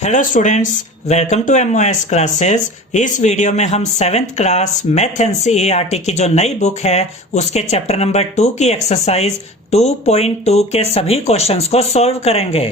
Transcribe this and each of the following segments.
Hello students, welcome to MOS classes. इस video में हम 7th क्लास मैथ एनसीईआरटी की जो नई बुक है उसके चैप्टर नंबर 2 की एक्सरसाइज 2.2 के सभी क्वेश्चंस को सॉल्व करेंगे।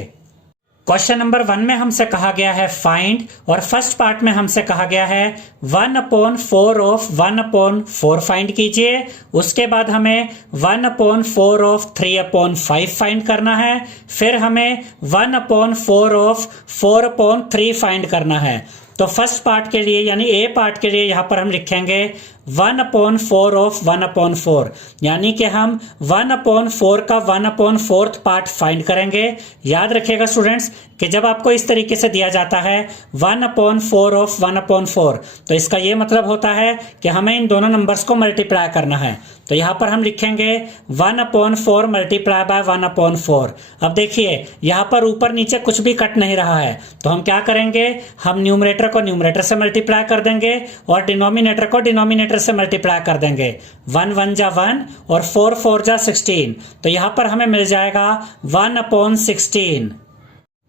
क्वेश्चन नंबर 1 में हमसे कहा गया है फाइंड, और फर्स्ट पार्ट में हमसे कहा गया है 1/4 ऑफ 1/4 फाइंड कीजिए। उसके बाद हमें 1/4 ऑफ 3/5 फाइंड करना है। फिर हमें 1/4 ऑफ 4/3 फाइंड करना है। तो फर्स्ट पार्ट के लिए यानी ए पार्ट के लिए यहां पर हम लिखेंगे 1/4 ऑफ 1/4, यानी कि हम 1/4 का 1/4 पार्ट फाइंड करेंगे। याद रखिएगा स्टूडेंट्स कि जब आपको इस तरीके से दिया जाता है 1/4 ऑफ 1/4, तो इसका यह मतलब होता है कि हमें इन दोनों नंबर्स को मल्टीप्लाई करना है। तो यहां पर हम लिखेंगे 1/4 मल्टीप्लाई बाय 1/4। अब देखिए यहां पर ऊपर नीचे कुछ भी कट नहीं रहा है, तो हम क्या करेंगे, हम न्यूमरेटर को न्यूमरेटर से मल्टीप्लाई कर देंगे और डिनोमिनेटर को डिनोमिनेटर से मल्टीप्लाई कर देंगे। 1 1 जा 1 और 4 4 जा 16, तो यहां पर हमें मिल जाएगा 1/16।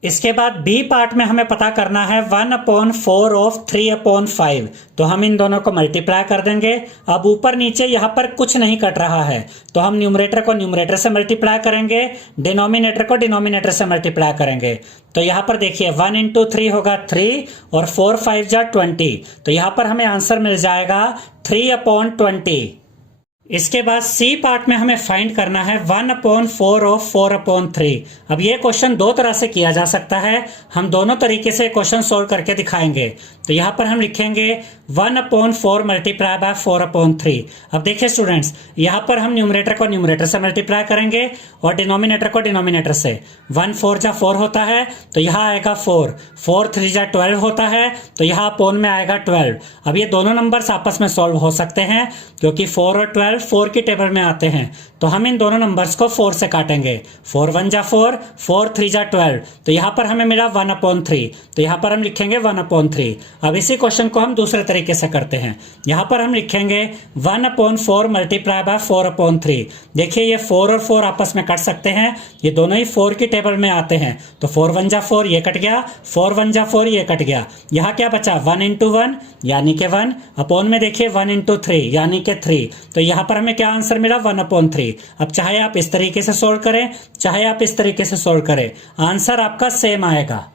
इसके बाद बी पार्ट में हमें पता करना है 1/4 ऑफ 3/5, तो हम इन दोनों को मल्टीप्लाई कर देंगे। अब ऊपर नीचे यहाँ पर कुछ नहीं कट रहा है, तो हम न्यूमरेटर को न्यूमरेटर से मल्टीप्लाई करेंगे, डिनोमिनेटर को डिनोमिनेटर से मल्टीप्लाई करेंगे। तो यहाँ पर देखिए 1 × 3 होगा 3 और 4 5 जा 20, तो यहाँ पर हमें आंसर मिल जाएगा 3/20। इसके बाद सी पार्ट में हमें फाइंड करना है 1/4 ऑफ 4/3। अब ये क्वेश्चन दो तरह से किया जा सकता है, हम दोनों तरीके से क्वेश्चन सोल्व करके दिखाएंगे। तो यहाँ पर हम लिखेंगे 1/4 मल्टीप्लाई बाय 4/3। अब देखिए स्टूडेंट्स, यहाँ पर हम न्यूमरेटर को न्यूमरेटर से मल्टीप्लाई करेंगे और डिनोमिनेटर को डिनोमिनेटर से। 1 4 जा 4 होता है, तो यहाँ आएगा 4 4 3 जा 12 होता है, तो यहाँ अपोन में आएगा 12। अब ये दोनों नंबर्स आपस में सॉल्व हो सकते हैं क्योंकि 4 और 12 4 की टेबल में आते हैं, तो हम इन दोनों नंबर्स को 4 से काटेंगे। 4 1 जा 4 4 3 जा 12, तो यहाँ पर हमें मिला 1/3, तो यहाँ पर हम लिखेंगे 1/3। अब इसी क्वेश्चन को हम दूसरे तरीके से करते हैं। यहाँ पर हम लिखेंगे 1/4 मल्टीप्लाई बाय 4/3। देखिए ये 4 और 4 आपस में कट सकते हैं, ये दोनों ही 4 की टेबल में आते हैं, तो 4 1 जा 4 ये कट गया, 4 1 जा 4 ये कट गया। यहाँ क्या बचा 1 × 1 यानी कि 1, अपोन में देखिए 1 × 3 यानी कि 3, तो यहाँ पर हमें क्या आंसर मिला 1/3। अब चाहे आप इस तरीके से सोल्व करें चाहे आप इस तरीके से सोल्व करें, आंसर आपका सेम आएगा।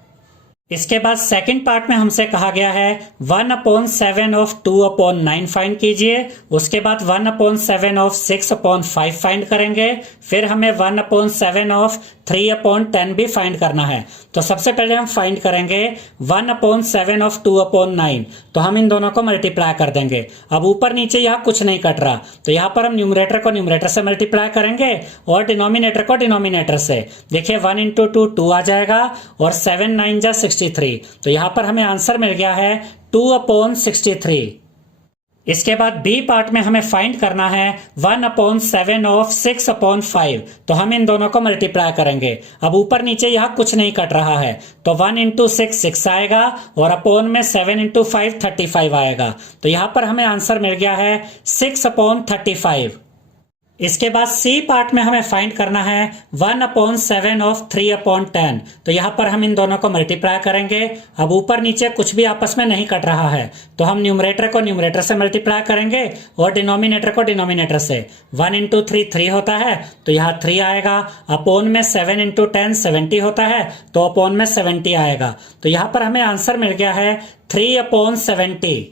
इसके बाद सेकंड पार्ट में हमसे कहा गया है 1/7 ऑफ 2/9 फाइंड कीजिए। उसके बाद 1/7 ऑफ 6/5 फाइंड करेंगे। फिर हमें 1/7 ऑफ 3/10 भी फाइंड करना है। तो सबसे पहले हम फाइंड करेंगे 1/7 ऑफ 2/9, तो हम इन दोनों को मल्टीप्लाई कर देंगे। अब ऊपर नीचे यहाँ कुछ नहीं कट रहा, तो यहाँ पर हम न्यूमरेटर को न्यूमरेटर से मल्टीप्लाई करेंगे और डिनोमिनेटर को डिनोमिनेटर से। देखिए 1 × 2 2 आ जाएगा और 7 9 जा 63, तो यहाँ पर हमें आंसर मिल गया है 2/63। इसके बाद बी पार्ट में हमें फाइंड करना है 1/7 ऑफ 6/5, तो हम इन दोनों को मल्टीप्लाई करेंगे। अब ऊपर नीचे यहाँ कुछ नहीं कट रहा है, तो 1 × 6 6 आएगा और अपोन में 7 × 5 35 आएगा, तो यहाँ पर हमें आंसर मिल गया है 6/35। इसके बाद सी पार्ट में हमें फाइंड करना है 1/7 ऑफ 3/10, तो यहाँ पर हम इन दोनों को मल्टीप्लाई करेंगे। अब ऊपर नीचे कुछ भी आपस में नहीं कट रहा है, तो हम न्यूमरेटर को न्यूमरेटर से मल्टीप्लाई करेंगे और डिनोमिनेटर को डिनोमिनेटर से। 1 × 3 3 होता है, तो यहाँ 3 आएगा, अपोन में 7 × 10 70 होता है, तो अपोन में 70 आएगा, तो यहाँ पर हमें आंसर मिल गया है 3/70।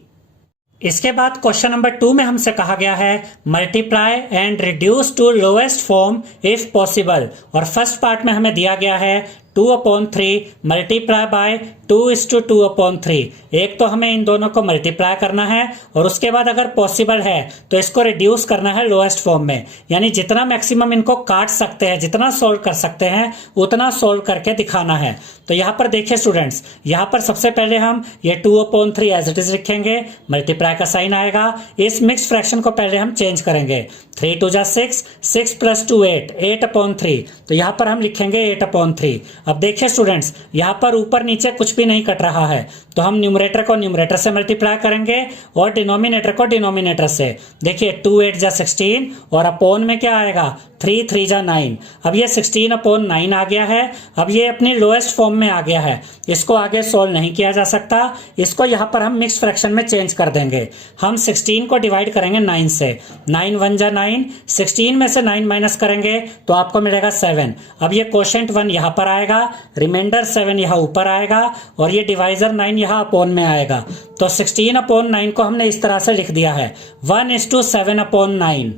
इसके बाद क्वेश्चन नंबर 2 में हमसे कहा गया है multiply and reduce to lowest form if possible, और फर्स्ट पार्ट में हमें दिया गया है 2/3 मल्टीप्लाई बाय 2:2/3। एक तो हमें इन दोनों को मल्टीप्लाई करना है और उसके बाद अगर पॉसिबल है तो इसको रिड्यूस करना है लोएस्ट फॉर्म में, यानी जितना मैक्सिमम इनको काट सकते हैं, जितना सोल्व कर सकते हैं उतना सोल्व करके दिखाना है। तो यहाँ पर देखिए स्टूडेंट्स, यहाँ पर सबसे पहले हम ये 2/3 एज इट इज लिखेंगे, मल्टीप्लाई का साइन आएगा। इस मिक्स फ्रैक्शन को पहले हम चेंज करेंगे, 3 2 जा 6 6 + 2 8 8/3, तो यहाँ पर हम लिखेंगे 8/3। अब देखिए स्टूडेंट्स, यहाँ पर ऊपर नीचे कुछ भी नहीं कट रहा है, तो हम न्यूमरेटर को न्यूमरेटर से मल्टीप्लाई करेंगे और डिनोमिनेटर को डिनोमिनेटर से। देखिए 2 8 जा 16 और अपोन में क्या आएगा 3 3 जा 9। अब ये 16/9 आ गया है। अब ये अपनी लोएस्ट फॉर्म फॉर्म में आ गया है, इसको आगे सोल्व नहीं किया जा सकता। इसको यहाँ पर हम मिक्स फ्रैक्शन में चेंज कर देंगे। हम 16 को डिवाइड करेंगे 9 से, 9 1 जा 9, 16 में से 9 माइनस करेंगे तो आपको मिलेगा 7। अब ये क्वोशिएंट 1 यहाँ पर आएगा, रिमाइंडर 7 यहाँ ऊपर आएगा और ये डिवाइजर 9 यहाँ अपॉन में आएगा। तो 16/9 को हमने इस तरह से लिख दिया है 1:7/9।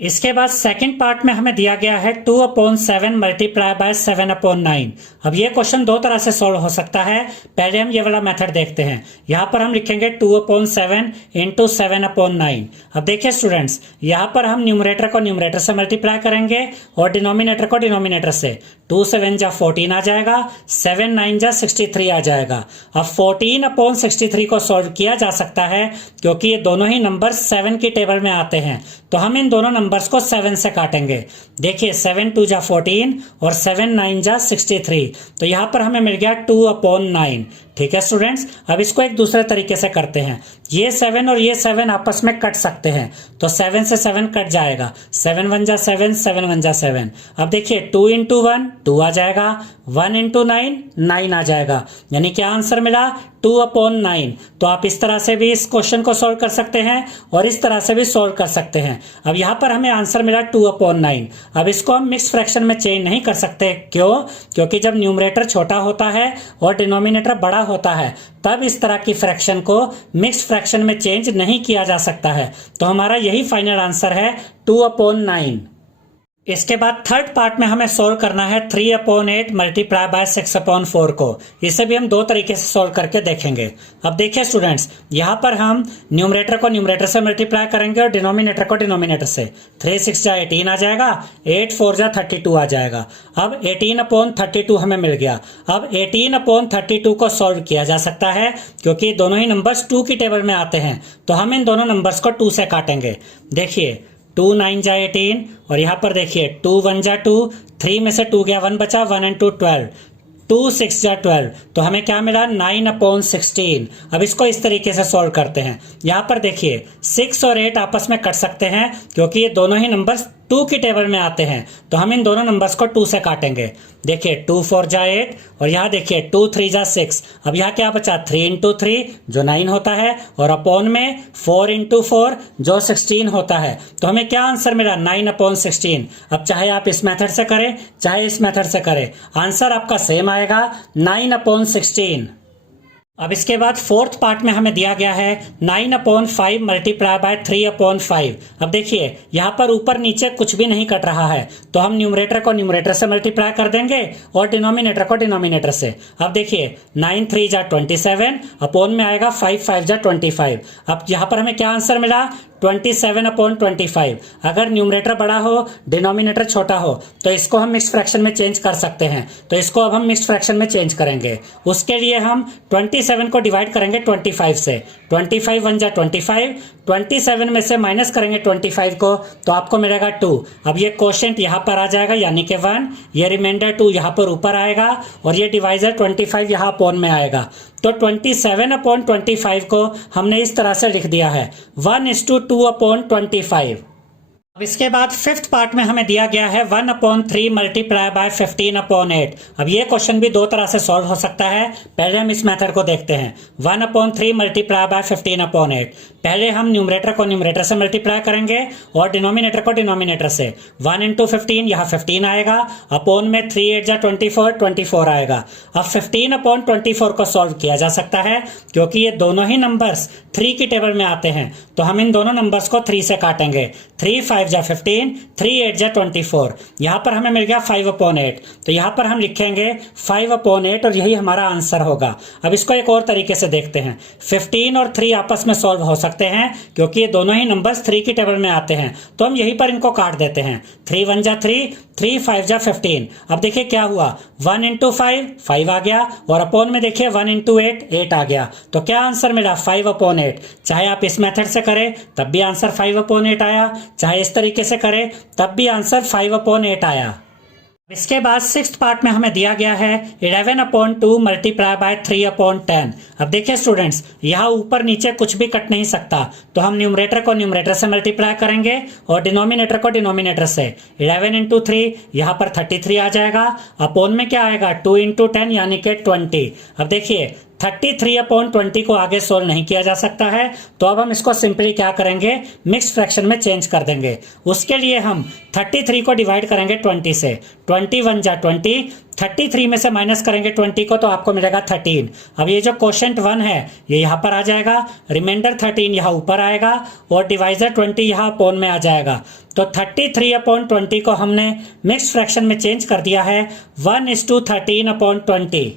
इसके बाद सेकंड पार्ट में हमें दिया गया है 2/7 मल्टीप्लाई बाय 7/9। अब ये क्वेश्चन दो तरह से सॉल्व हो सकता है। पहले हम ये वाला मेथड देखते हैं। यहाँ पर हम लिखेंगे 2/7 इंटू 7/9। अब देखिए स्टूडेंट्स, यहाँ पर हम न्यूमरेटर को न्यूमरेटर से मल्टीप्लाई करेंगे और डिनोमिनेटर को डिनोमिनेटर से। 2 7 जा 14 आ जाएगा, 7 9 जा 63 आ जाएगा। अब 14/63 को सॉल्व किया जा सकता है क्योंकि ये दोनों ही नंबर 7 की टेबल में आते हैं। तो हम इन दोनों नंबर्स को 7 से काटेंगे। देखिए 7 2 जा 14 और 7 9 जा 63। तो यहाँ पर हमें मिल गया 2/9। ठीक है स्टूडेंट्स, अब इसको एक दूसरे तरीके से करते हैं। ये 7 और ये 7 आपस में कट सकते हैं, तो 7 से 7 कट जाएगा। 7 1 जा 7, 7 1 जा 7। अब देखिए 2 इंटू 1 2 आ जाएगा, 1 इंटू 9 9 आ जाएगा। यानी क्या आंसर मिला 2/9। तो आप इस तरह से भी इस क्वेश्चन को सॉल्व कर सकते हैं और इस तरह से भी सॉल्व कर सकते हैं। अब यहाँ पर हमें आंसर मिला 2/9। अब इसको हम मिक्स फ्रैक्शन में चेंज नहीं कर सकते। क्यों? क्योंकि जब न्यूमरेटर छोटा होता है और डिनोमिनेटर बड़ा होता है तब इस तरह की फ्रैक्शन को मिक्स फ्रैक्शन में चेंज नहीं किया जा सकता है। तो हमारा यही फाइनल आंसर है 2/9। इसके बाद थर्ड पार्ट में हमें सोल्व करना है 3/8 मल्टीप्लाई बाय 6/4 को। इसे भी हम दो तरीके से सोल्व करके देखेंगे। अब देखिए स्टूडेंट्स, यहाँ पर हम न्यूमरेटर को न्यूमरेटर से मल्टीप्लाई करेंगे और डिनोमिनेटर को डिनोमिनेटर से। 3 6 जा 18 आ जाएगा, 8 4 जा 32 आ जाएगा। अब 18/32 हमें मिल गया। अब 18/32 को सोल्व किया जा सकता है क्योंकि दोनों ही नंबर्स 2 की टेबल में आते हैं। तो हम इन दोनों नंबर्स को 2 से काटेंगे। देखिए 2 9 जा 18 और यहाँ पर देखिए 2 1 जा 2, 3 में से 2 गया 1 बचा, 1 and 2 12, 2 6 जा 12। तो हमें क्या मिला 9/16। अब इसको इस तरीके से सॉल्व करते हैं। यहाँ पर देखिए 6 और 8 आपस में कट सकते हैं क्योंकि ये दोनों ही नंबर्स 2 की टेबल में आते हैं। तो हम इन दोनों नंबर्स को 2 से काटेंगे। देखिए 2 4 जा 8 और यहाँ देखिए 2 3 जा 6। अब यहाँ क्या बचा 3 इंटू 3 जो 9 होता है और अपॉन में 4 इंटू 4 जो 16 होता है। तो हमें क्या आंसर मिला 9/16। अब चाहे आप इस मेथड से करें चाहे इस मेथड से करें, आंसर आपका सेम आएगा 9/16। अब इसके बाद फोर्थ पार्ट में हमें दिया गया है 9/5 मल्टीप्लाई बाय 3/5। अब देखिए यहाँ पर ऊपर नीचे कुछ भी नहीं कट रहा है, तो हम न्यूमरेटर को न्यूमरेटर से मल्टीप्लाई कर देंगे और डिनोमिनेटर को डिनोमिनेटर से। अब देखिए 9 3 जा 27, अपॉन में आएगा 5 5 जा 25। अब यहाँ पर हमें क्या आंसर मिला 27/25। अगर न्यूमरेटर बड़ा हो डिनोमिनेटर छोटा हो तो इसको हम मिक्स फ्रैक्शन में चेंज कर सकते हैं। तो इसको अब हम मिक्स फ्रैक्शन में चेंज करेंगे। उसके लिए हम 27 को डिवाइड करेंगे 25 से। 25 1 जा 25, 27 में से माइनस करेंगे 25 को तो आपको मिलेगा 2। अब ये क्वोशिएंट यहाँ पर आ जाएगा यानी कि 1, ये रिमाइंडर 2 यहाँ पर ऊपर आएगा और ये डिवाइजर 25 यहाँ अपॉन में आएगा। तो 27/25 को हमने इस तरह से लिख दिया है 1:2/25। अब इसके बाद फिफ्थ पार्ट में हमें दिया गया है 1/3 मल्टीप्लाई बाय 15/8। अब ये क्वेश्चन भी दो तरह से सॉल्व हो सकता है। पहले हम इस मेथड को देखते हैं 1/3 मल्टीप्लाई बाय 15/8। पहले हम न्यूमरेटर को न्यूमरेटर से मल्टीप्लाई करेंगे और डिनोमिनेटर को डिनोमिनेटर से। 1 इंटू 15 यहाँ 15 आएगा, अपॉन में 3 8 जा 24, 24 आएगा। अब 15/24 को सॉल्व किया जा सकता है क्योंकि ये दोनों ही नंबर्स 3 की टेबल में आते हैं। तो हम इन दोनों नंबर्स को 3 से काटेंगे। 3 5 जा 15, 3 8 जा 24। यहाँ पर हमें मिल गया 5/8। तो यहाँ पर हम लिखेंगे 5/8 और यही हमारा आंसर होगा। अब इसको एक और तरीके से देखते हैं। 15 और 3 आपस में सॉल्व हो सकते हैं क्योंकि ये दोनों ही नंबर्स 3 की टेबल में आते हैं। तो हम यहीं पर इनको काट देते हैं। 3 1 जा 3, 3 5 जा 15। अब देखिए क्या हुआ 1 इंटू 5 5 आ गया और अपॉन में देखिए 1 इंटू 8 8 आ गया। तो क्या आंसर मिला 5/8। चाहे आप इस मेथड से करें तब भी आंसर 5/8 आया, चाहे इस तरीके से करें तब भी आंसर 5/8 आया। इसके बाद सिक्स्थ पार्ट में हमें दिया गया है 11/2 मल्टीप्लाई बाय 3/10। अब देखिए स्टूडेंट्स, यहाँ ऊपर नीचे कुछ भी कट नहीं सकता, तो हम न्यूमरेटर को न्यूमरेटर से मल्टीप्लाई करेंगे और डिनोमिनेटर को डिनोमिनेटर से। 11 इंटू 3 यहाँ पर 33 आ जाएगा। अपोन में क्या आएगा, 2 इंटू 10 यानी कि 20। अब देखिए 33/20 को आगे सोल्व नहीं किया जा सकता है, तो अब हम इसको सिंपली क्या करेंगे, मिक्स फ्रैक्शन में चेंज कर देंगे। उसके लिए हम 33 को डिवाइड करेंगे 20 से। 21 जा 20, 33 में से माइनस करेंगे 20 को तो आपको मिलेगा 13। अब ये जो क्वोशंट 1 है ये यहाँ पर आ जाएगा, रिमाइंडर 13 यहाँ ऊपर आएगा और डिवाइजर 20 यहाँ अपोन में आ जाएगा। तो 33/20 को हमने मिक्स फ्रैक्शन में चेंज कर दिया है 1:13/20।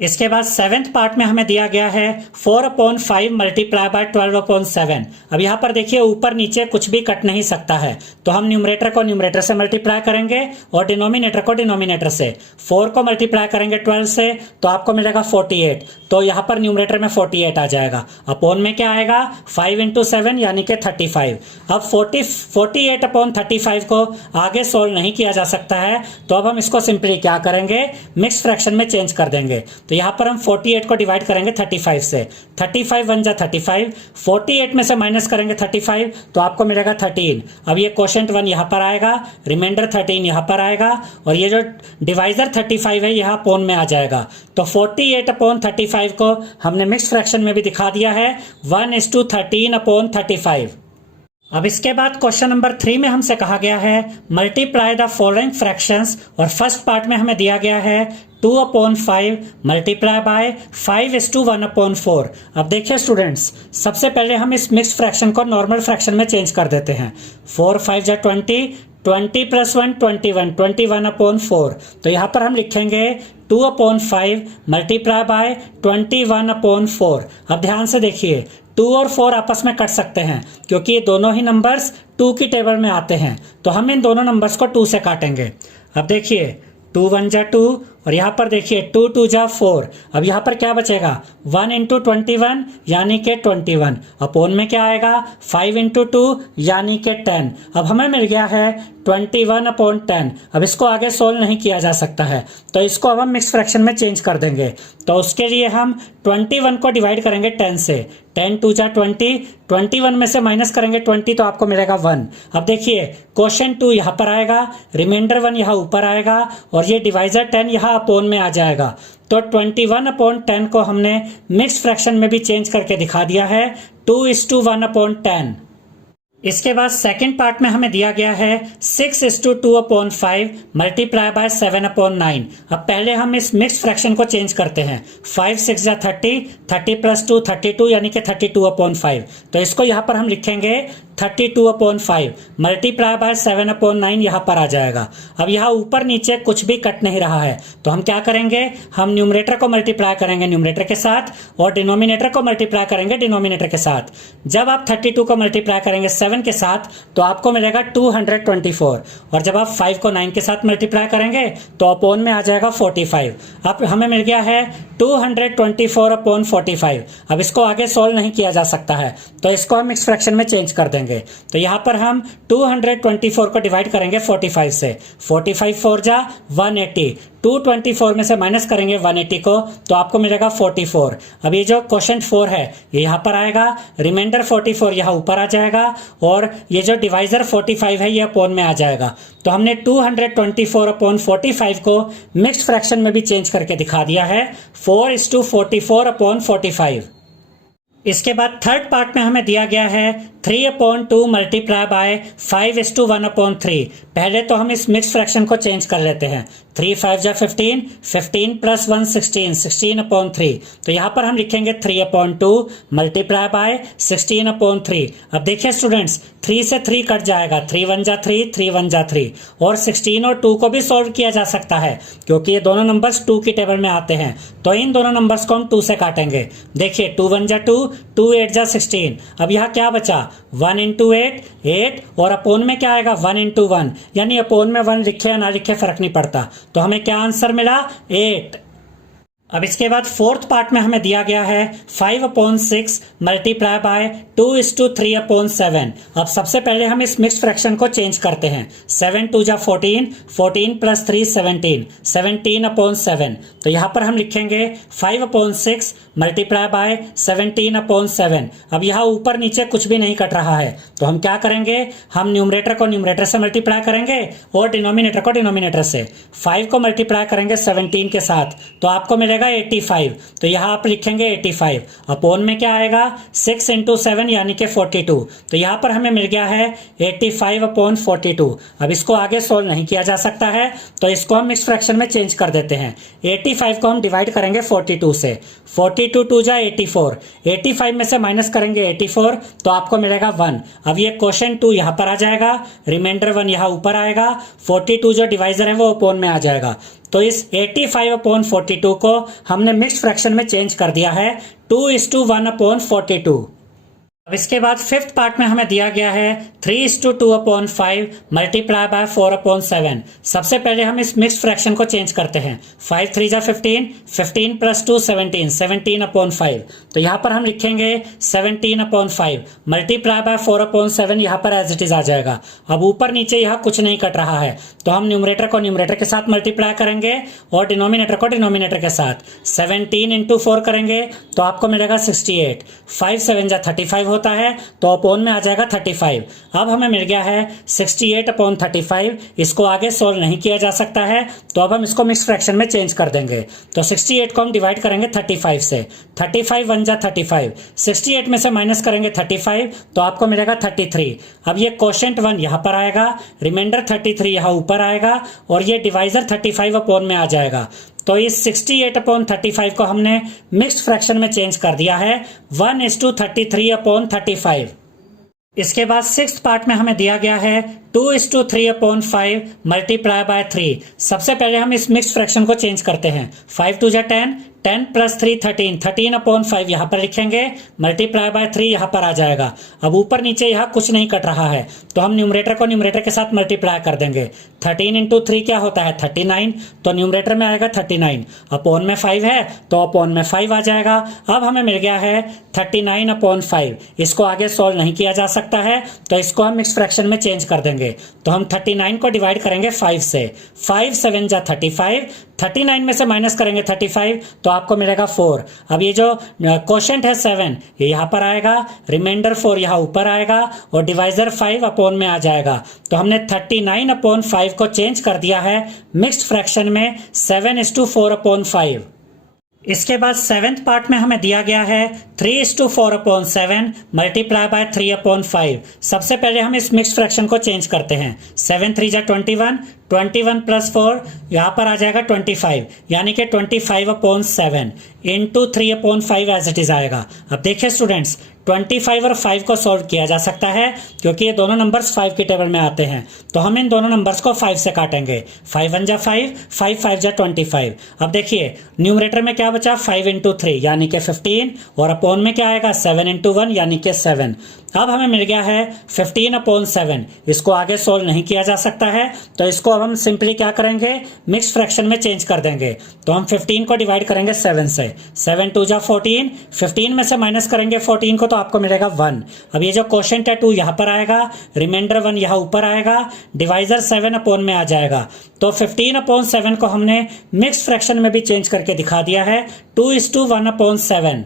इसके बाद सेवेंथ पार्ट में हमें दिया गया है 4/5 मल्टीप्लाई बाय 12/7। अब यहाँ पर देखिए ऊपर नीचे कुछ भी कट नहीं सकता है, तो हम न्यूमरेटर को न्यूमरेटर से मल्टीप्लाई करेंगे और डिनोमिनेटर को डिनोमिनेटर से। 4 को मल्टीप्लाई करेंगे 12 से तो आपको मिलेगा 48, तो यहाँ पर न्यूमरेटर में 48 आ जाएगा। अपोन में क्या आएगा, 5 इंटू 7 यानी कि 35। अब 48/35 को आगे सोल्व नहीं किया जा सकता है, तो अब हम इसको सिंपली क्या करेंगे, मिक्स फ्रैक्शन में चेंज कर देंगे। तो यहाँ पर हम 48 को डिवाइड करेंगे 35 से। 35 1 जा 35, 48 में से माइनस करेंगे 35 तो आपको मिलेगा 13। अब ये क्वोशंट 1 यहाँ पर आएगा, रिमाइंडर 13 यहाँ पर आएगा और ये जो डिवाइजर 35 है यहाँ अपोन में आ जाएगा। तो 48/35 को हमने मिक्स फ्रैक्शन में भी दिखा दिया है 1:13/35। अब इसके बाद क्वेश्चन नंबर 3 में हमसे कहा गया है मल्टीप्लाई द फॉलोइंग फ्रैक्शंस, और फर्स्ट पार्ट में हमें दिया गया है 2/5 मल्टीप्लाई बाय 5:1/4। अब देखिए स्टूडेंट्स, सबसे पहले हम इस मिक्स्ड फ्रैक्शन को नॉर्मल फ्रैक्शन में चेंज कर देते हैं। 4 5 जा 20, 20 + 1 21, 21/4। तो यहाँ पर हम लिखेंगे 2/5 मल्टीप्लाई बाय 21/4। अब ध्यान से देखिए 2 और 4 आपस में कट सकते हैं क्योंकि ये दोनों ही नंबर्स 2 की टेबल में आते हैं, तो हम इन दोनों नंबर्स को 2 से काटेंगे। अब देखिए 2 1 जा 2 और यहाँ पर देखिए 2 2 जा 4। अब यहाँ पर क्या बचेगा, 1 इंटू 21 यानी कि 21। अपोन में क्या आएगा, 5 इंटू 2 यानी कि 10। अब हमें मिल गया है 21/10। अब इसको आगे सोल्व नहीं किया जा सकता है, तो इसको अब हम मिक्स फ्रैक्शन में चेंज कर देंगे। तो उसके लिए हम 21 को डिवाइड करेंगे 10 से। 10 2 जा 20, 21 में से माइनस करेंगे 20 तो आपको मिलेगा 1। अब देखिए क्वोशंट 2 यहाँ पर आएगा, रिमाइंडर 1 यहाँ ऊपर आएगा और ये डिवाइजर 10 यहाँ अपोन में आ जाएगा। तो 21/10 को हमने मिक्स फ्रैक्शन में भी चेंज करके दिखा दिया है 2:1/10। इसके बाद सेकंड पार्ट में हमें दिया गया है 6:2/5 मल्टीप्लाई बाय 7/9। अब पहले हम इस मिक्स फ्रैक्शन को चेंज करते हैं। 5 6 जा 30, 30 + 2 32 यानी कि 32/5। तो इसको यहाँ पर हम लिखेंगे 32/5 मल्टीप्लाई बाय 7/9 यहाँ पर आ जाएगा। अब यहाँ ऊपर नीचे कुछ भी कट नहीं रहा है, तो हम क्या करेंगे, हम न्यूमरेटर को मल्टीप्लाई करेंगे न्यूमरेटर के साथ और डिनोमिनेटर को मल्टीप्लाई करेंगे डिनोमिनेटर के साथ। जब आप 32 को मल्टीप्लाई करेंगे 7 के साथ तो आपको मिलेगा 224, और जब आप 5 को 9 के साथ मल्टीप्लाई करेंगे तो अपोन में आ जाएगा 45। अब हमें मिल गया है 224/45। अब इसको आगे सोल्व नहीं किया जा सकता है, तो इसको हम मिक्स फ्रैक्शन में चेंज कर देंगे। तो यहाँ पर हम 224 को डिवाइड करेंगे 45 से। 45 4 जा 180, 224 में से माइनस करेंगे 180 को तो आपको मिलेगा 44। अब ये जो क्वोशंट 4 है ये यहाँ पर आएगा, रिमाइंडर 44 यहाँ ऊपर आ जाएगा और ये जो डिवाइजर 45 है ये अपोन में आ जाएगा। तो हमने 224/45 को मिक्स्ड फ्रैक्शन में भी चेंज करके दिखा दिया है 4:44/45। इसके बाद थर्ड पार्ट में हमें दिया गया है 3/2 मल्टीप्लाई बाय 5:1/3। पहले तो हम इस मिक्स फ्रैक्शन को चेंज कर लेते हैं। 3 5 जा 15, 15 + 1 16, 16/3। तो यहाँ पर हम लिखेंगे 3/2 मल्टीप्लाई बाय 16/3। अब देखिए स्टूडेंट्स, 3 से 3 कट जाएगा, 3 1 जा 3, 3 1 जा 3, और 16 और 2 को भी सॉल्व किया जा सकता है क्योंकि ये दोनों नंबर्स 2 की टेबल में आते हैं। तो इन दोनों नंबर्स को हम 2 से काटेंगे। देखिए 2 1 जा 2, 2 8 जा 16। अब यहाँ क्या बचा, 1 इंटू 8 8, और अपोन में क्या आएगा 1 इंटू 1, यानी अपोन में 1 लिखे या ना लिखे फर्क नहीं पड़ता। तो हमें क्या आंसर मिला, 8। अब इसके बाद फोर्थ पार्ट में हमें दिया गया है 5/6 मल्टीप्लाई बाय 2:3/7। अब सबसे पहले हम इस मिक्स फ्रैक्शन को चेंज करते हैं। 7 2 जा 14, 14 + 3 17, 17/7। तो यहाँ पर हम लिखेंगे 5/6 मल्टीप्लाई बाय 17/7। अब यहाँ ऊपर नीचे कुछ भी नहीं कट रहा है, तो हम क्या करेंगे, हम न्यूमरेटर को न्यूमरेटर से मल्टीप्लाई करेंगे और डिनोमिनेटर को डिनोमिनेटर से। 5 को मल्टीप्लाई करेंगे 17 के साथ, तो आपको मिलेगा 85। तो यहाँ आप लिखेंगे 85। अपोन में क्या आएगा, 6 × 7 यानी कि 42। तो यहाँ पर हमें मिल गया है 85/42। अब इसको आगे सोल्व नहीं किया जा सकता है, तो इसको हम मिक्स फ्रैक्शन में चेंज कर देते हैं। 85 को हम डिवाइड करेंगे 42 से। 42 2 जा 84, 85 में से माइनस करेंगे 84, तो आपको मिलेगा 1। अब ये क्वेश्चन 2 यहाँ पर आ जाएगा, रिमाइंडर 1 यहाँ ऊपर आएगा, 42 जो डिवाइजर है वो अपोन में आ जाएगा। तो इस 85/42 को हमने मिक्स फ्रैक्शन में चेंज कर दिया है 2:1/42। अब इसके बाद फिफ्थ पार्ट में हमें दिया गया है 3:2/5 मल्टीप्लाई बाय 4/7। सबसे पहले हम इस मिक्स फ्रैक्शन को चेंज करते हैं। 5 3 जा 15, 15 + 2 17, 17/5। तो यहाँ पर हम लिखेंगे 17/5 मल्टीप्लाई बाय 4/7। यहाँ पर एज इट इज आ जाएगा। अब ऊपर नीचे यहाँ कुछ नहीं कट रहा है, तो हम न्यूमरेटर को न्यूमरेटर के साथ मल्टीप्लाई करेंगे और डिनोमिनेटर को डिनोमिनेटर के साथ। 17 × 4 करेंगे तो आपको मिलेगा 68। 5 7 जा 35 होता है, तो अपोन में आ जाएगा 35। अब हमें मिल गया है 68/35। इसको आगे सोल्व नहीं किया जा सकता है, तो अब हम इसको मिक्स फ्रैक्शन में चेंज कर देंगे। तो 68 को हम डिवाइड करेंगे 35 से। 35 1 जा 35, 68 में से माइनस करेंगे 35, तो आपको मिलेगा 33। अब ये क्वोशिएंट 1 यहाँ पर आएगा, रिमाइंडर 33 यहाँ ऊपर आएगा और ये डिवाइजर 35 अपोन में आ जाएगा। तो इस 68/35 को हमने मिक्स्ड फ्रैक्शन में चेंज कर दिया है 1:33/35। इसके बाद सिक्स्थ पार्ट में हमें दिया गया है 2:3/5 मल्टीप्लाई बाय 3। सबसे पहले हम इस मिक्स्ड फ्रैक्शन को चेंज करते हैं। 5 2 जा 10, 10 + 3 13, 13/5 यहाँ पर लिखेंगे, मल्टीप्लाई बाय 3 यहाँ पर आ जाएगा। अब ऊपर नीचे यहाँ कुछ नहीं कट रहा है, तो हम न्यूमरेटर को न्यूमरेटर के साथ मल्टीप्लाई कर देंगे। 13 × 3 क्या होता है 39, तो न्यूमरेटर में आएगा 39। अपोन में 5 है, तो अपोन में 5 आ जाएगा। अब हमें मिल गया है 39/5। इसको आगे सोल्व नहीं किया जा सकता है, तो इसको हम मिक्स फ्रैक्शन में चेंज कर देंगे। तो हम 39 को डिवाइड करेंगे 5 से। 5 7 जा 35, 39 में से माइनस करेंगे 35, तो आपको मिलेगा 4। अब ये जो क्वोशिएंट है 7 ये यहाँ पर आएगा, रिमाइंडर 4 यहाँ ऊपर आएगा और डिवाइजर 5 अपोन में आ जाएगा। तो हमने 39/5 को चेंज कर दिया है मिक्स्ड फ्रैक्शन में 7:4/5। इसके बाद सेवेंथ पार्ट में हमें दिया गया है 3:4/7 मल्टीप्लाई बाय 3/5। सबसे पहले हम इस मिक्स्ड फ्रैक्शन को चेंज करते हैं। 7 3 जा 21, 21 + 4 यहाँ पर आ जाएगा 25, यानी कि 25/7 इंटू 3/5 एज इट इज आएगा। अब देखिए स्टूडेंट्स, 25 और 5 को सॉल्व किया जा सकता है क्योंकि ये दोनों नंबर्स 5 की टेबल में आते हैं, तो हम इन दोनों नंबर्स को 5 से काटेंगे। 5 1 जा 5, 5 5 जा 25। अब देखिए न्यूमरेटर में क्या बचा 5 × 3 यानी कि 15 और अपोन में क्या आएगा 7 × 1 यानी कि 7। अब हमें मिल गया है 15/7। इसको आगे सोल्व नहीं किया जा सकता है, तो इसको अब हम सिंपली क्या करेंगे मिक्स फ्रैक्शन में चेंज कर देंगे। तो हम 15 को डिवाइड करेंगे 7 से। 7 2 जा 14, 15 में से माइनस करेंगे 14 को, तो आपको मिलेगा 1। अब ये जो क्वोशिएंट है 2 यहाँ पर आएगा, रिमाइंडर 1 यहाँ ऊपर आएगा, डिवाइजर 7 अपोन में आ जाएगा। तो 15/7 को हमने मिक्स फ्रैक्शन में भी चेंज करके दिखा दिया है 2:1/7।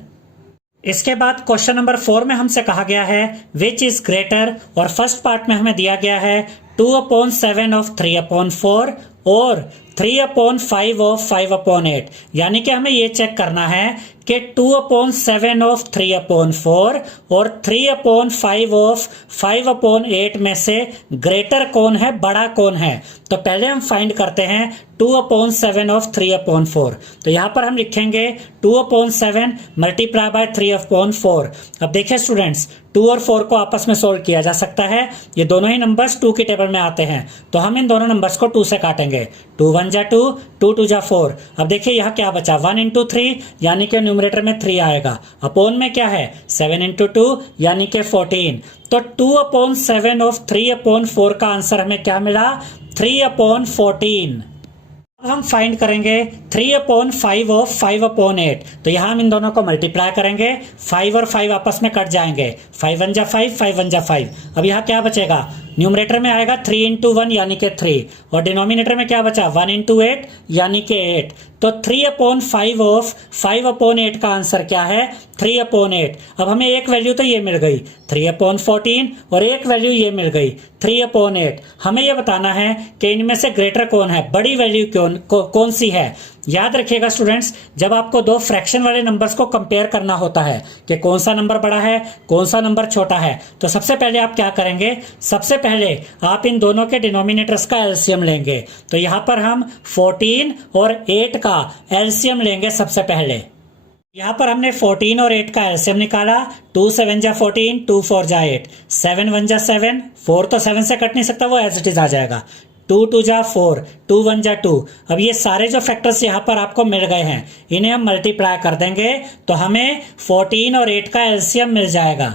इसके बाद क्वेश्चन नंबर 4 में हमसे कहा गया है विच इज ग्रेटर, और फर्स्ट पार्ट में हमें दिया गया है 2/7 of 3/4 और 3/5 of 5/8। यानी कि हमें ये चेक करना है कि 2/7 of 3/4 और 3/5 of 5/8 में से ग्रेटर कौन है, बड़ा कौन है। तो पहले हम फाइंड करते हैं 2/7 of 3/4। तो यहाँ पर हम लिखेंगे 2/7 मल्टीप्लाई बाय 3/4। अब देखिए स्टूडेंट्स, 2 और 4 को आपस में सोल्व किया जा सकता है, ये दोनों ही नंबर्स 2 की टेबल में आते हैं, तो हम इन दोनों नंबर्स को 2 से काटेंगे। 2 1 जा 2, 2 2 जा 4। अब देखिए यहाँ क्या बचा 1 × 3 यानी कि न्यूमरेटर में 3 आएगा, अपोन में क्या है 7 × 2 यानी कि 14। तो 2/7 of 3/4 का आंसर हमें क्या मिला 3/14। हम फाइंड करेंगे 3/5 ऑफ 5/8। तो यहां हम इन दोनों को मल्टीप्लाई करेंगे, 5 और 5 आपस में कट जाएंगे, 5 1 जा 5, 5 1 जा 5। अब यहाँ क्या बचेगा, न्यूमरेटर में आएगा 3 इंटू 1 यानी कि 3, और डिनोमिनेटर में क्या बचा 1 इंटू 8 यानी कि 8। तो 3/5 ऑफ 5/8 का आंसर क्या है 3/8। अब हमें एक वैल्यू तो ये मिल गई 3/14 और एक वैल्यू ये मिल गई 3/8। हमें ये बताना है कि इनमें से ग्रेटर कौन है, बड़ी वैल्यू कौन सी है। याद रखिएगा स्टूडेंट्स, जब आपको दो फ्रैक्शन वाले नंबर्स को कंपेयर करना होता है कि कौन सा नंबर बड़ा है कौन सा नंबर छोटा है, तो सबसे पहले आप क्या करेंगे, सबसे पहले आप इन दोनों के डिनोमिनेटर्स का एलसीएम लेंगे। तो यहां पर हम 14 और 8 का एलसीएम लेंगे सबसे पहले। यहां पर हमने 14 और 8 का एलसीएम निकाला, 2 7 जा 14, 2 4 जा 8, 7 1 जा 7, 4 तो 7 से कट नहीं सकता, वो एज इट इज आ जाएगा, 2 2 जा 4, 2 1 जा 2। अब ये सारे जो फैक्टर्स यहाँ पर आपको मिल गए हैं इन्हें हम मल्टीप्लाई कर देंगे तो हमें 14 और 8 का एलसीएम मिल जाएगा।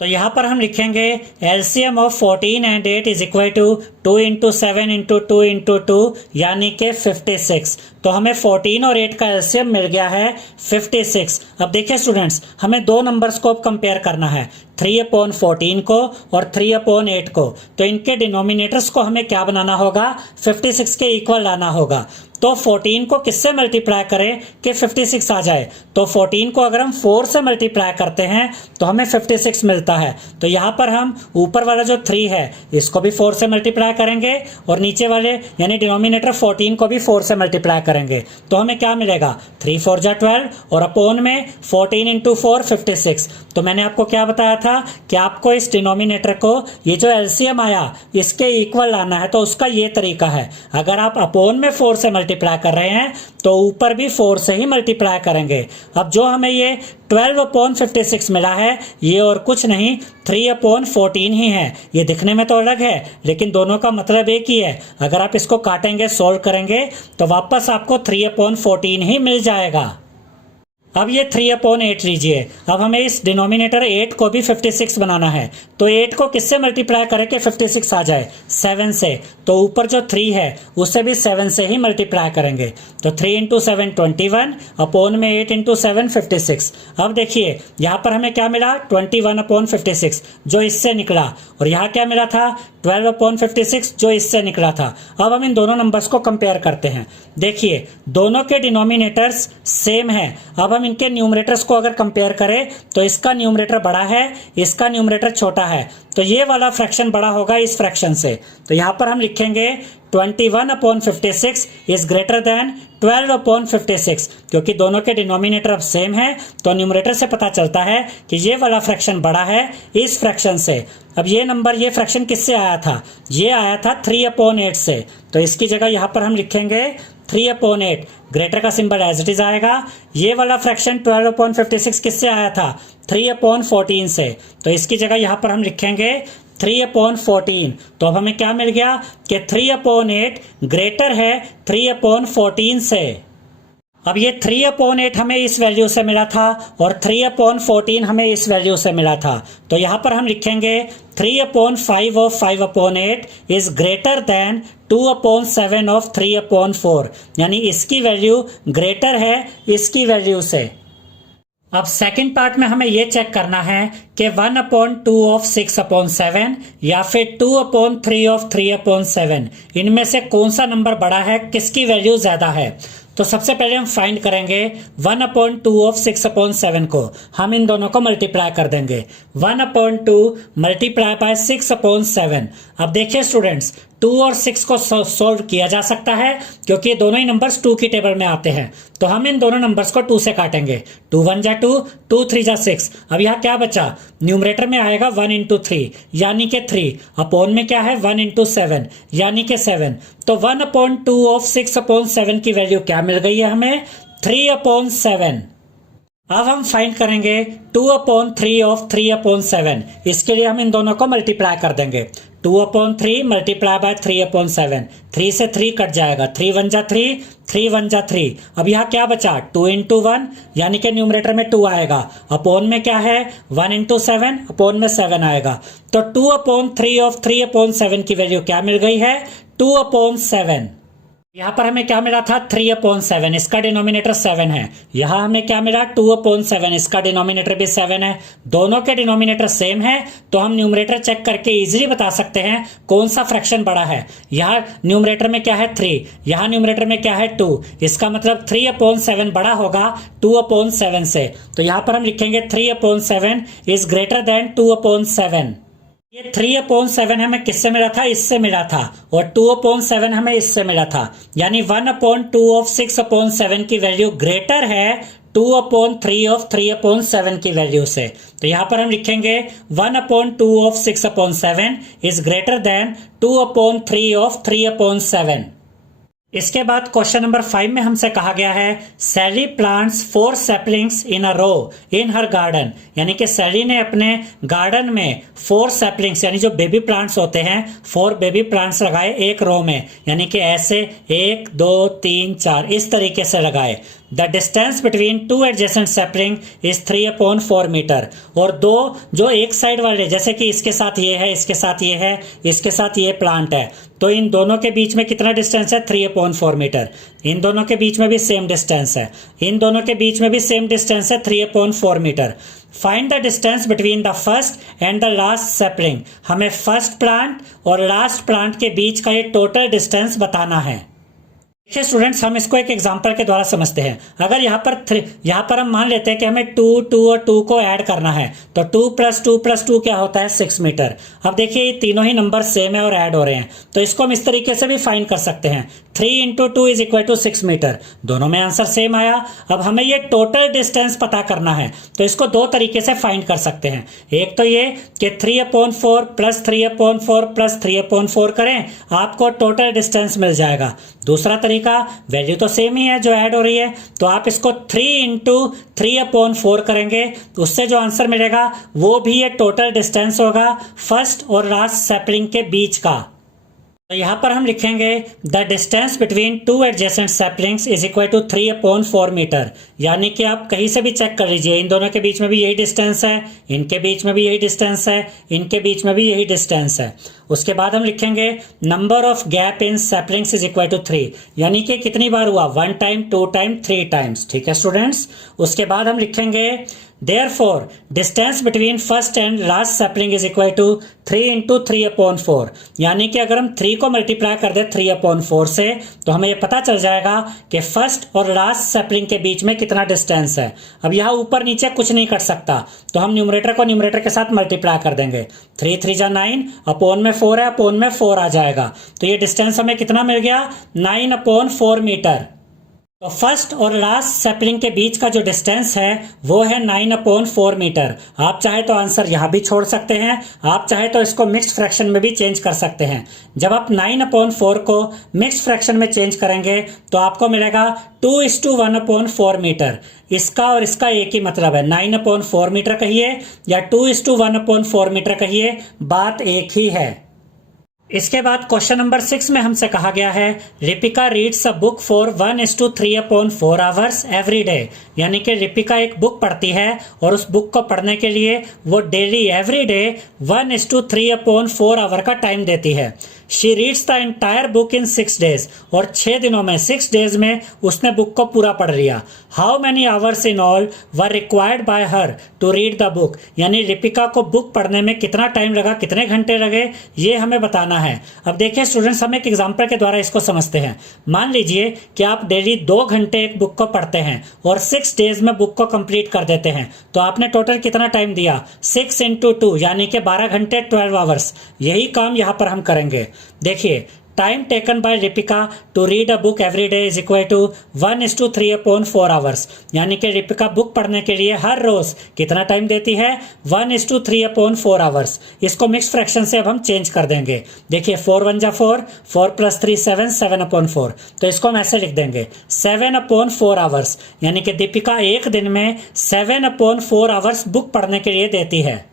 तो यहाँ पर हम लिखेंगे LCM of 14 and 8 is equal to 2 into 7 into 2 into 2 यानी कि 56। तो हमें 14 और 8 का एलसीएम मिल गया है 56। अब देखिए स्टूडेंट्स, हमें दो नंबर्स को अब कंपेयर करना है, 3/14 को और 3/8 को। तो इनके डिनोमिनेटर्स को हमें क्या बनाना होगा, 56 के इक्वल लाना होगा। तो 14 को किससे मल्टीप्लाई करें कि 56 आ जाए, तो 14 को अगर हम 4 से मल्टीप्लाई करते हैं तो हमें 56 मिलता है। तो यहाँ पर हम ऊपर वाला जो 3 है इसको भी 4 से मल्टीप्लाई करेंगे और नीचे वाले यानी डिनोमिनेटर 14 को भी 4 से मल्टीप्लाई करेंगे। तो हमें क्या मिलेगा, 3 4 जा 12 और अपॉन में 14 इंटू 4 56। तो मैंने आपको क्या बताया था कि आपको इस डिनोमिनेटर को ये जो एलसीएम आया इसके इक्वल लाना है। तो उसका ये तरीका है, अगर आप अपॉन में 4 से मल्टीप्लाई कर रहे हैं तो ऊपर भी 4 से ही मल्टीप्लाई करेंगे। अब जो हमें ये 12/56 मिला है ये और कुछ नहीं 3/14 ही है। ये दिखने में तो अलग है लेकिन दोनों का मतलब एक ही है। अगर आप इसको काटेंगे सोल्व करेंगे तो वापस आपको 3/14 ही मिल जाएगा। अब ये 3/8 लीजिए, अब हमें इस डिनोमिनेटर 8 को भी 56 बनाना है। तो 8 को किससे मल्टीप्लाई करें कि 56 आ जाए, 7 से। तो ऊपर जो 3 है उससे भी 7 से ही मल्टीप्लाई करेंगे। तो 3 इंटू 7 21 अपॉन में 8 इंटू 7 56। अब देखिए यहाँ पर हमें क्या मिला 21/56 जो इससे निकला, और यहाँ क्या मिला था 12/56 जो इससे निकला था। अब हम इन दोनों नंबर्स को कंपेयर करते हैं। देखिए दोनों के डिनोमिनेटर्स सेम है। अब हम इनके न्यूमरेटर्स को अगर कंपेयर करें तो इसका न्यूमरेटर बड़ा है इसका न्यूमरेटर छोटा है, तो ये वाला फ्रैक्शन बड़ा होगा इस फ्रैक्शन से। तो यहाँ पर हम लिखेंगे 21/56 इज ग्रेटर देन 12/56। क्योंकि दोनों के डिनोमिनेटर अब सेम है तो न्यूमरेटर से पता चलता है कि ये वाला फ्रैक्शन बड़ा है इस फ्रैक्शन से। अब ये नंबर ये फ्रैक्शन किससे आया था, ये आया था 3/8 से। तो इसकी जगह यहाँ पर हम लिखेंगे 3/8, ग्रेटर का सिंबल एज इट इज आएगा। ये वाला फ्रैक्शन 12/56 किससे आया था 3/14 से। तो इसकी जगह यहाँ पर हम लिखेंगे 3/14। तो अब हमें क्या मिल गया कि 3/8 ग्रेटर है 3/14 से। अब ये 3/8 हमें इस वैल्यू से मिला था और 3/14 हमें इस वैल्यू से मिला था। तो यहाँ पर हम लिखेंगे 3/5 of 5/8 is greater than 2/7 of 3/4, यानी इसकी वैल्यू ग्रेटर है इसकी वैल्यू से। अब सेकंड पार्ट में हमें यह चेक करना है कि 1/2 ऑफ 6/7 या फिर 2/3 ऑफ 3/7 इनमें से कौन सा नंबर बड़ा है, किसकी वैल्यू ज्यादा है। तो सबसे पहले हम फाइंड करेंगे 1/2 ऑफ 6/7 को, हम इन दोनों को मल्टीप्लाई कर देंगे। 1/2 मल्टीप्लाई बाय 6/7। अब देखिए स्टूडेंट्स 2 और 6 को सोल्व किया जा सकता है क्योंकि दोनों ही नंबर्स 2 की टेबल में आते हैं। तो हम इन दोनों नंबर्स को 2 से काटेंगे, 2 1 जा 2, 2 3 जा 6। अब यहाँ क्या बचा, न्यूमरेटर में आएगा 1 इंटू 3 यानी कि 3, अपॉन में क्या है 1 इंटू 7 यानी कि 7। तो 1/2 ऑफ 6/7 की वैल्यू क्या मिल गई है हमें 3/7। अब हम फाइंड करेंगे 2/3 ऑफ 3/7। इसके लिए हम इन दोनों को मल्टीप्लाई कर देंगे, 2/3 मल्टीप्लाई बाय 3/7। 3 से 3 कट जाएगा, 3 1 जा 3, 3 1 जा 3। अब यहाँ क्या बचा 2 इंटू 1 यानी कि न्यूमरेटर में 2 आएगा, अपॉन में क्या है 1 इंटू 7, अपॉन में 7 आएगा। तो 2/3 ऑफ 3/7 की वैल्यू क्या मिल गई है 2/7। यहाँ पर हमें क्या मिला था 3/7, इसका डिनोमिनेटर 7 है। यहाँ हमें क्या मिला 2/7, इसका डिनोमिनेटर भी 7 है। दोनों के डिनोमिनेटर सेम है तो हम न्यूमरेटर चेक करके इजीली बता सकते हैं कौन सा फ्रैक्शन बड़ा है। यहाँ न्यूमरेटर में क्या है 3, यहाँ न्यूमरेटर में क्या है 2, इसका मतलब 3/7 बड़ा होगा 2/7 से। तो यहाँ पर हम लिखेंगे 3/7 इज ग्रेटर देन 2/7। ये 3/7 हमें किससे मिला था, इससे मिला था, और 2/7 हमें इससे मिला था, यानी 1/2 ऑफ 6/7 की वैल्यू ग्रेटर है 2/3 ऑफ 3/7 की वैल्यू से। तो यहां पर हम लिखेंगे 1/2 of 6/7 is greater than 2/3 of 3/7। इसके बाद क्वेश्चन नंबर 5 में हमसे कहा गया है सैली प्लांट्स 4 सैपलिंग्स इन अ रो इन हर गार्डन, यानी कि सैली ने अपने गार्डन में 4 सैपलिंग्स यानी जो बेबी प्लांट्स होते हैं 4 बेबी प्लांट्स लगाए एक रो में, यानी कि ऐसे 1 2 3 4 इस तरीके से लगाए। The distance between 2 adjacent sapling is 3/4 metre. और दो जो एक साइड वाले, जैसे कि इसके साथ ये है, इसके साथ ये है, इसके साथ ये प्लांट है, तो इन दोनों के बीच में कितना डिस्टेंस है 3/4 मीटर। इन दोनों के बीच में भी सेम डिस्टेंस है, इन दोनों के बीच में भी सेम डिस्टेंस है 3/4 metre. Find the distance between the first and the last sapling. हमें फर्स्ट प्लांट और लास्ट प्लांट के बीच का ये टोटल डिस्टेंस बताना है। देखिए स्टूडेंट्स, हम इसको एक एग्जांपल के द्वारा समझते हैं। अगर यहाँ पर हम मान लेते हैं कि हमें 2 2 और 2 को ऐड करना है, तो 2 + 2 + 2 क्या होता है 6 मीटर। अब देखिए ये तीनों ही नंबर सेम है और ऐड हो रहे हैं, तो इसको हम इस तरीके से भी फाइंड कर सकते हैं 3 × 2 = 6 मीटर। दोनों में आंसर सेम आया। अब हमें ये टोटल डिस्टेंस पता करना है, तो इसको दो तरीके से फाइंड कर सकते हैं। एक तो ये कि 3/4 + 3/4 + 3/4 करें, आपको टोटल डिस्टेंस मिल जाएगा। दूसरा तरीका, वैल्यू तो सेम ही है जो ऐड हो रही है, तो आप इसको 3 × 3/4 करेंगे, तो उससे जो आंसर मिलेगा वो भी ये टोटल डिस्टेंस होगा फर्स्ट और लास्ट सैपलिंग के बीच का। तो यहाँ पर हम लिखेंगे the distance between 2 adjacent saplings is equal to 3/4 metre. यानी कि आप कहीं से भी चेक कर लीजिए, इन दोनों के बीच में भी यही डिस्टेंस है, इनके बीच में भी यही डिस्टेंस है, इनके बीच में भी यही डिस्टेंस है। उसके बाद हम लिखेंगे number of gap in saplings is equal to 3, यानी कि कितनी बार हुआ 1 टाइम 2 टाइम 3 टाइम्स। ठीक है स्टूडेंट्स, उसके बाद हम लिखेंगे Therefore, distance between first and last sapling is equal to 3 × 3/4। यानी कि अगर हम 3 को मल्टीप्लाई कर दे 3/4 से, तो हमें यह पता चल जाएगा कि फर्स्ट और लास्ट सैपलिंग के बीच में कितना डिस्टेंस है। अब यहाँ ऊपर नीचे कुछ नहीं कर सकता, तो हम न्यूमरेटर को न्यूमरेटर के साथ मल्टीप्लाई कर देंगे। 3 3 = 9, अपॉन में 4 है, अपॉन में 4 आ जाएगा, तो ये डिस्टेंस हमें कितना मिल गया 9/4 मीटर। तो फर्स्ट और लास्ट सैपलिंग के बीच का जो डिस्टेंस है वो है 9/4 मीटर। आप चाहे तो आंसर यहाँ भी छोड़ सकते हैं, आप चाहे तो इसको मिक्स्ड फ्रैक्शन में भी चेंज कर सकते हैं। जब आप 9/4 को मिक्स्ड फ्रैक्शन में चेंज करेंगे तो आपको मिलेगा 2:1/4 मीटर। इसका और इसका एक ही मतलब है, 9/4 मीटर कहिए या 2:1/4 मीटर कहिए, बात एक ही है। इसके बाद क्वेश्चन नंबर 6 में हमसे कहा गया है Ripika reads a book for 1:3/4 hours every day. यानी कि रिपिका एक बुक पढ़ती है और उस बुक को पढ़ने के लिए वो डेली एवरी डे 1:3/4 आवर का टाइम देती है। She reads the entire book in 6 days, और 6 दिनों में 6 डेज में उसने बुक को पूरा पढ़ लिया। How many hours in all were required by her to read the book. यानी रिपिका को बुक पढ़ने में कितना टाइम लगा, कितने घंटे लगे, ये हमें बताना है। अब देखिए स्टूडेंट्स, हम एक एग्जांपल के द्वारा इसको समझते हैं। मान लीजिए कि आप डेली 2 घंटे एक बुक को पढ़ते हैं और 6 डेज में बुक को कंप्लीट कर देते हैं, तो आपने टोटल कितना टाइम दिया 6 × 2 यानी कि 12 घंटे 12 आवर्स। यही काम यहाँ पर हम करेंगे। देखिए time taken by Ripika to read a book every day is equal to 1:3/4 hours. यानी कि रिपिका बुक पढ़ने के लिए हर रोज कितना टाइम देती है 1:3/4 आवर्स। इसको मिक्स फ्रैक्शन से अब हम चेंज कर देंगे। देखिए 4 1 = 4, 4 + 3 7, 7/4। तो इसको हम ऐसे लिख देंगे 7/4 आवर्स। यानी कि दीपिका एक दिन में 7/4 आवर्स बुक पढ़ने के लिए देती है।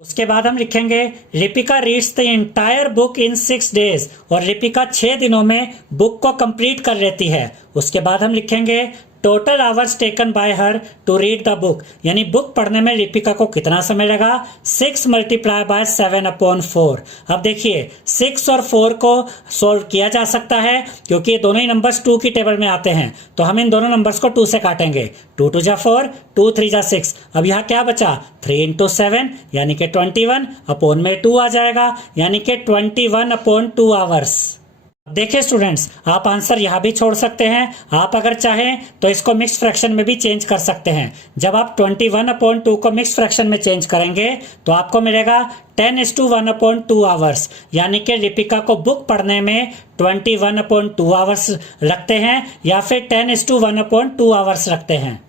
उसके बाद हम लिखेंगे Ripika reads the entire book in 6 days, और रिपिका 6 दिनों में बुक को कंप्लीट कर लेती है। उसके बाद हम लिखेंगे total hours taken by her to read the book, यानी बुक पढ़ने में लिपिका को कितना समय लगा, 6 मल्टीप्लाई बाय 7/4। अब देखिए 6 और 4 को सोल्व किया जा सकता है क्योंकि ये दोनों ही नंबर्स 2 की टेबल में आते हैं, तो हम इन दोनों नंबर्स को 2 से काटेंगे। 2 2 जा 4, 2 3 जा 6। अब यहाँ क्या बचा, 3 × 7 यानी कि 21, अपॉन में 2 आ जाएगा, यानी कि 21/2 आवर्स। देखिए स्टूडेंट्स, आप आंसर यहाँ भी छोड़ सकते हैं। आप अगर चाहें तो इसको मिक्स फ्रैक्शन में भी चेंज कर सकते हैं। जब आप 21/2 को मिक्स फ्रैक्शन में चेंज करेंगे तो आपको मिलेगा 10:1/2 आवर्स, यानी कि लिपिका को बुक पढ़ने में 21/2 आवर्स लगते हैं या फिर 10:1/2 आवर्स लगते हैं।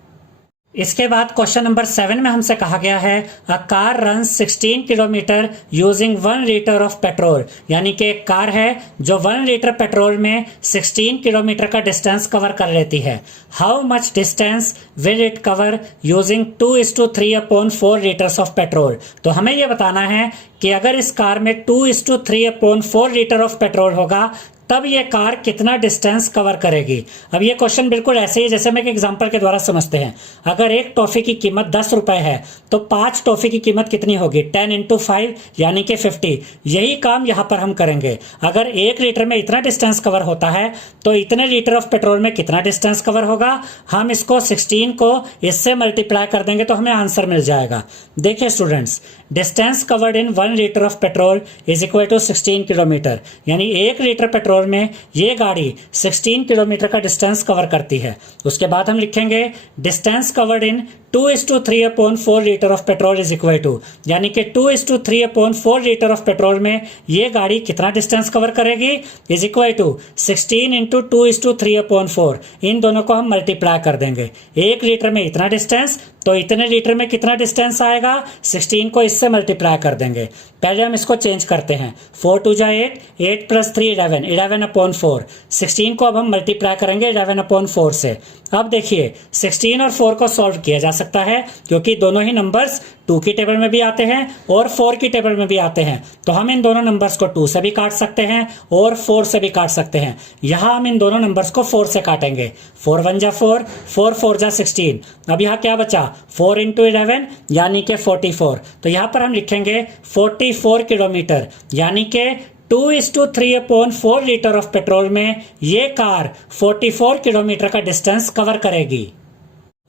इसके बाद क्वेश्चन नंबर 7 में हमसे कहा गया है a car run 16 kilometre using 1 litre of petrol, यानी कि एक कार है जो 1 लीटर पेट्रोल में 16 किलोमीटर का डिस्टेंस कवर कर लेती है। How much distance will it cover using 2:3/4 litres of petrol. तो हमें यह बताना है कि अगर इस कार में 2:3/4 लीटर ऑफ पेट्रोल होगा तब ये कार कितना डिस्टेंस कवर करेगी। अब ये क्वेश्चन बिल्कुल ऐसे ही जैसे मैं एक एग्जांपल के द्वारा समझते हैं। अगर एक टॉफी की कीमत 10 रुपए है तो 5 टॉफी की कीमत कितनी होगी, 10 × 5 यानी कि 50। यही काम यहाँ पर हम करेंगे। अगर 1 लीटर में इतना डिस्टेंस कवर होता है तो इतने लीटर ऑफ पेट्रोल में कितना डिस्टेंस कवर होगा, हम इसको 16 को इससे मल्टीप्लाई कर देंगे तो हमें आंसर मिल जाएगा। देखिए students, distance covered in 1 litre of petrol is equal to 16 kilometre, यानी 1 लीटर पेट्रोल में ये गाड़ी 16 किलोमीटर का डिस्टेंस कवर करती है। उसके बाद हम लिखेंगे distance covered in 2:3/4 litre of petrol is equal to, यानी कि 2:3/4 लीटर ऑफ पेट्रोल में ये गाड़ी कितना डिस्टेंस कवर करेगी, इज इक्वल टू 16 × 2:3/4। इन दोनों को हम मल्टीप्लाई कर देंगे। 1 लीटर में इतना डिस्टेंस तो इतने लीटर में कितना डिस्टेंस आएगा, 16 को इससे मल्टीप्लाई कर देंगे। पहले हम इसको चेंज करते हैं। 4 2 जा 8, 8 + 3 11, 11/4। 16 को अब हम मल्टीप्लाई करेंगे 11/4 से। अब देखिए 16 और 4 को सॉल्व किया जा सकता है क्योंकि दोनों ही नंबर्स 2 की टेबल में भी आते हैं और 4 की टेबल में भी आते हैं, तो हम इन दोनों नंबर्स को 2 से भी काट सकते हैं और 4 से भी काट सकते हैं। यहाँ हम इन दोनों नंबर्स को 4 से काटेंगे। 4 1 जा 4, 4 4 जा 16। अब यहाँ क्या बचा, 4 × 11 यानी कि 44। तो यहाँ पर हम लिखेंगे 44 किलोमीटर, यानी कि 2:3/4 लीटर ऑफ पेट्रोल में ये कार 44 किलोमीटर का डिस्टेंस कवर करेगी।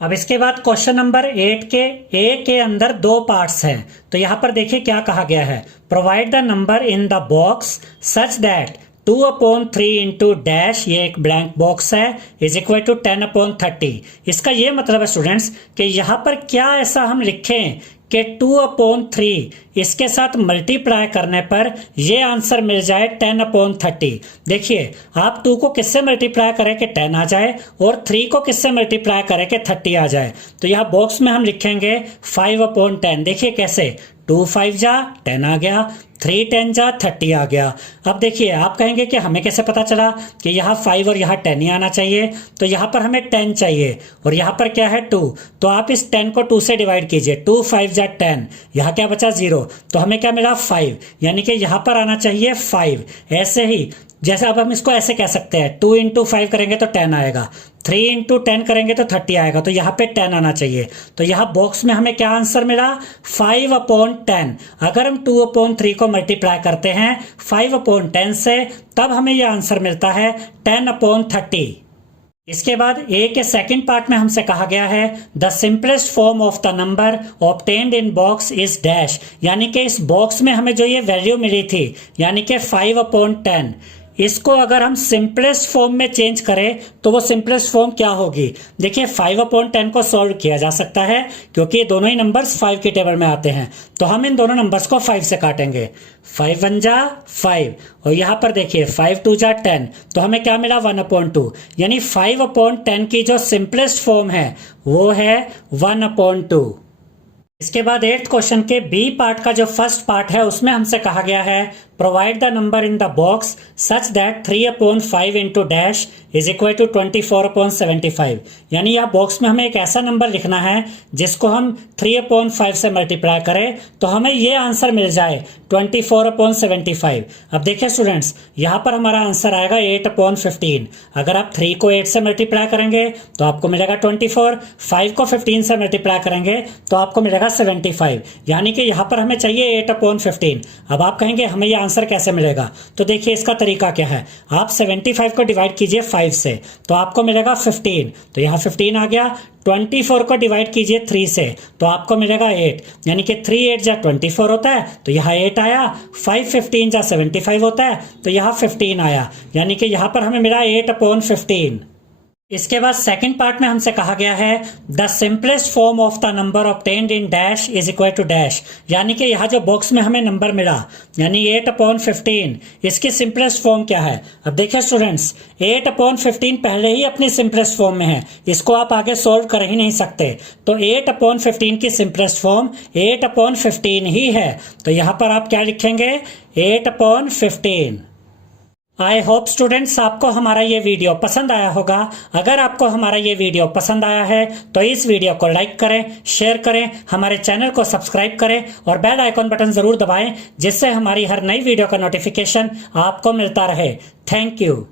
अब इसके बाद क्वेश्चन नंबर 8 के ए के अंदर 2 पार्ट्स हैं। तो यहाँ पर देखिए क्या कहा गया है, provide the number in the box such that 2/3 × dash, ये एक ब्लैंक बॉक्स है, इज इक्वल टू 10/30। इसका ये मतलब है स्टूडेंट्स कि यहाँ पर क्या ऐसा हम लिखें कि 2/3 इसके साथ मल्टीप्लाई करने पर ये आंसर मिल जाए 10/30। देखिए आप 2 को किससे मल्टीप्लाई करें कि 10 आ जाए और 3 को किससे मल्टीप्लाई करें कि 30 आ जाए। तो यहाँ बॉक्स में हम लिखेंगे 5/10। देखिए कैसे, 2 5 जा 10 आ गया, 3 10 जा 30 आ गया। अब देखिए आप कहेंगे कि हमें कैसे पता चला कि यहाँ 5 और यहाँ 10 ही आना चाहिए। तो यहाँ पर हमें 10 चाहिए और यहाँ पर क्या है 2, तो आप इस 10 को 2 से डिवाइड कीजिए। 2 5 जा 10, यहाँ क्या बचा 0, तो हमें क्या मिला 5, यानी कि यहाँ पर आना चाहिए 5। ऐसे ही जैसे अब हम इसको ऐसे कह सकते हैं, 2 × 5 करेंगे तो 10 आएगा, 3 × 10 करेंगे तो 30 आएगा, तो यहाँ पे 10 आना चाहिए। तो यहाँ बॉक्स में हमें क्या आंसर मिला, 5/10। अगर हम 2/3 को मल्टीप्लाई करते हैं 5/10 से तब हमें यह आंसर मिलता है 10/30। इसके बाद ए के सेकंड पार्ट में हमसे कहा गया है the simplest form of the number obtained in box is dash, यानी कि इस बॉक्स में हमें जो ये वैल्यू मिली थी यानी कि 5/10, इसको अगर हम सिंपलेस्ट फॉर्म में चेंज करें तो वो सिंपलेस्ट फॉर्म क्या होगी। देखिए 5/10 को सॉल्व किया जा सकता है क्योंकि दोनों ही नंबर्स 5 की टेबल में आते हैं, तो हम इन दोनों नंबर्स को 5 से काटेंगे। 5 1 जा 5 और यहाँ पर देखिए 5 2 जा 10, तो हमें क्या मिला 1/2, यानी 5/10 की जो सिंपलेस्ट फॉर्म है वो है 1/2। इसके बाद 8th क्वेश्चन के बी पार्ट का जो फर्स्ट पार्ट है उसमें हमसे कहा गया है provide the number in the box such that 3/5 into dash is equal to 24/75। यानी यह बॉक्स में हमें एक ऐसा नंबर लिखना है जिसको हम 3/5 से मल्टीप्लाई करें तो हमें ये आंसर मिल जाए 24/75। अब देखिए स्टूडेंट्स, यहाँ पर हमारा आंसर आएगा 8/15। अगर आप 3 को 8 से मल्टीप्लाई करेंगे तो आपको मिलेगा 24, 5 को 15 से मल्टीप्लाई करेंगे तो आपको मिलेगा 75। यानी कि यहाँ पर हमें चाहिए 8/15। अब आप कहेंगे हमें यह आंसर कैसे मिलेगा, तो देखिए इसका तरीका क्या है। आप 75 को डिवाइड कीजिए 5 से तो आपको मिलेगा 15, तो यहाँ 15 आ गया। 24 को डिवाइड कीजिए 3 से तो आपको मिलेगा 8, यानी कि 3 8 जा 24 होता है तो यहाँ 8 आया। 5 15 जा 75 होता है तो यहाँ 15 आया, यानी कि यहाँ पर हमें मिला 8/15। इसके बाद सेकंड पार्ट में हमसे कहा गया है the simplest form of the number obtained in dash is equal to dash. यानी कि यहाँ जो बॉक्स में हमें नंबर मिला यानी 8/15, इसकी सिंपलेस्ट फॉर्म क्या है। अब देखिए स्टूडेंट्स, 8/15 पहले ही अपनी सिंपलेस्ट फॉर्म में है, इसको आप आगे सोल्व कर ही नहीं सकते। तो 8/15 की सिंपलेस्ट फॉर्म 8/15 ही है, तो यहाँ पर आप क्या लिखेंगे 8/15। आई होप स्टूडेंट्स आपको हमारा ये वीडियो पसंद आया होगा। अगर आपको हमारा ये वीडियो पसंद आया है तो इस वीडियो को लाइक करें, शेयर करें, हमारे चैनल को सब्सक्राइब करें और बेल आइकॉन बटन जरूर दबाएं जिससे हमारी हर नई वीडियो का नोटिफिकेशन आपको मिलता रहे। Thank you.